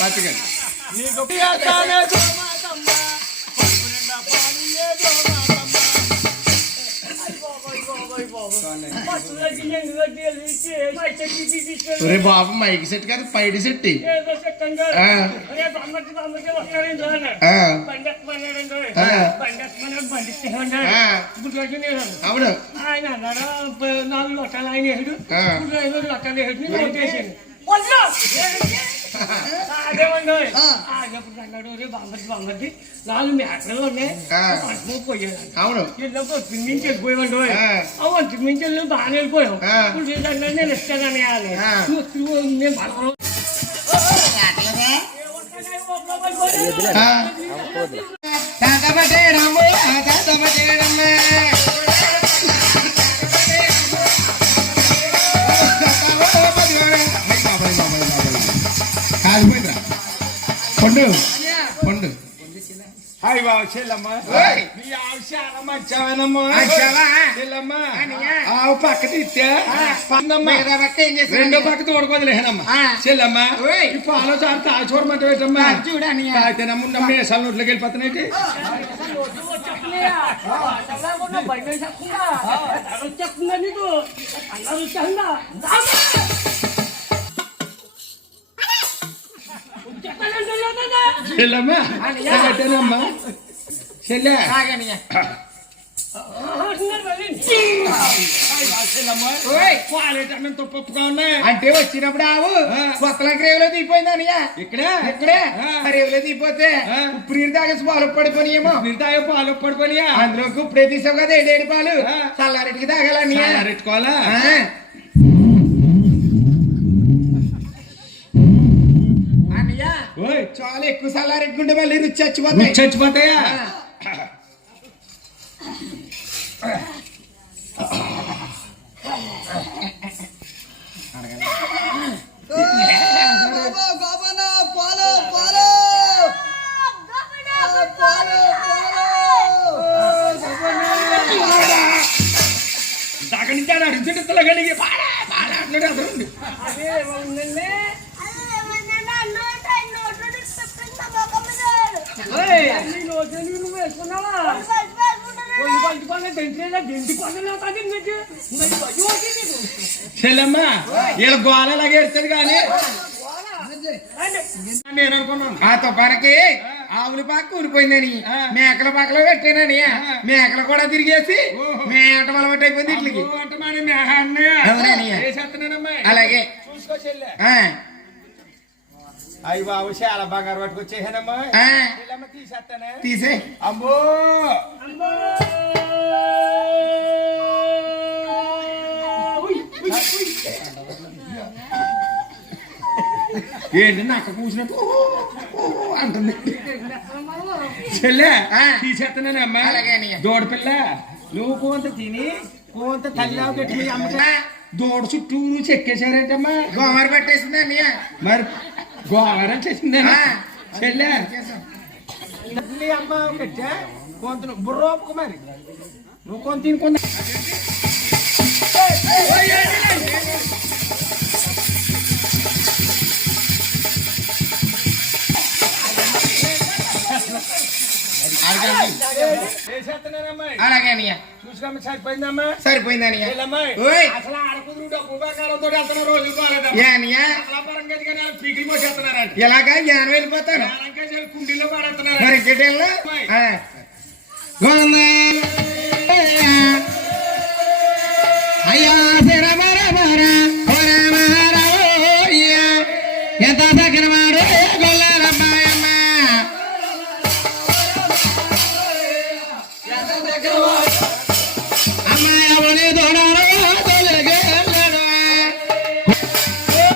కరెక్ట్గా నీకు ఒరే బాబు మైక్ సెట్ కాదు పైడి సెట్ అవును. ఆయన అన్నాడు "ప- నాలుగు లొట్టాలు ఆయన వేసాడు. ఐదు లొట్టాలు వేసాడు! అదేమండి? ఆగినప్పుడు అన్నాడు? రే బామ్మది బామ్మది నాలుగు మేకలు ఉన్నాయి. పట్టుకు పోయాడు అవును. వెళ్ళినప్పుడు ఆ. ఆ ఒత్తిడి నుంచి వెళ్ళి బాగానే వెళ్ళిపోయాం. ఇప్పుడు ఏంటంటే నేను ఇస్తానని అని ఆ. నేను పడకను ఆ. తాతపటే రాము, పండు. పండు. హాయ్ బాబు చెల్లమ్మ. ఓయ్. నీ ఆవిషాల మంచమేనమ్మా మంచమా? చెల్లమ్మ. ఆవు పక్క తీస్తే ఏం? రెండో పక్క తోడుకోదలేనమ్మా. చెల్లమ్మ. ఈ పాలు చారు తాగి చూడమంటే పెట్టమ్మా చూడు అనియా. తాగితేనమ్మ ఉన్న మేసాల నోట్లోకి వెళ్ళిపోతున్నాయి చెల్లె చెల్లమ్మ? ఓయ్. పాలేటన్నంతో పప్పుగా ఉన్నాయి. అంటే వచ్చినప్పుడు ఆవు. కొత్తల రేవులో దిగిపోయింది అనియా ఇక్కడ ఇక్కడే రేవులో దిగిపోతే. ఉప్పు నీరు తాగేసి పాలు పడిపోయినాయేమో మీరు తాగే పాలు పడుకోనియా అందులోకి ఇప్పుడే తీసావు కదా ఏడేడు పాలు. ఆ. చల్లారెడ్డికి తాగాలని రెట్టుకోవాలా చాలా ఎక్కువ చల్లారెట్టుకుంటే మళ్ళీ రుచి చచ్చిపోతాయి చచ్చిపోతాయా ఆ. దాకా నుంచి ఆడ అడుగుతుంటే గడిగి పాడా పాడా అంటున్నాడు అతను ఉండి. అవుతుంది నీకు. చెల్లమ్మ వీళ్ళ గోళ అలాగే ఎడుతుంది కానీ నేను అనుకున్నాను ఆ తుఫానకి ఆవుల పాక ఊరిపోయిందని ఆ. మేకల పాకలో పెట్టానని. మేకలు కూడా తిరిగేసి. మేట అలవాటు అయిపోయింది ఇట్లకి. అలాగే చూసుకో అయ్యి బాబు చాలా బంగారు పట్టుకొచ్చేసానమ్మా ఆ, చెల్లమ్మ తీసేస్తానే తీసే. అమ్మో! ఏంటి నక్క కూసినట్టు? అంటుంది. చెల్లె ఆ. తీసేస్తున్నానమ్మా అలాగే అన్నయ్య. దూడ పిల్ల. నువ్వు కోంత తిని కోంత తల్లి పెట్టి మీ అమ్మకి దూడ చుట్టూ చెక్కేశారేంటమ్మా? గోమర పట్టేసింది అన్నయ్య. మరి గోవారం చేసిందేనా. చెల్లె. నీ అమ్మ కట్టా కొంత బుర్రోపుకు మరి. నువ్వు కొంత అలాగే సరిపోయిందమ్మా? ఓయ్. అసలు ఆడకుదురు డబ్బు బంగారంతో వెళ్తున్న రోజులు పీకిలు పోసేస్తున్నారంట ఇలాగా జ్ఞానం వెళ్ళిపోతాను. కుండీలో పాడేస్తున్నారు మరి ఇంకేటేళ్ళు? అయ్యా శరమ రమ ఎంత రమ్మాయి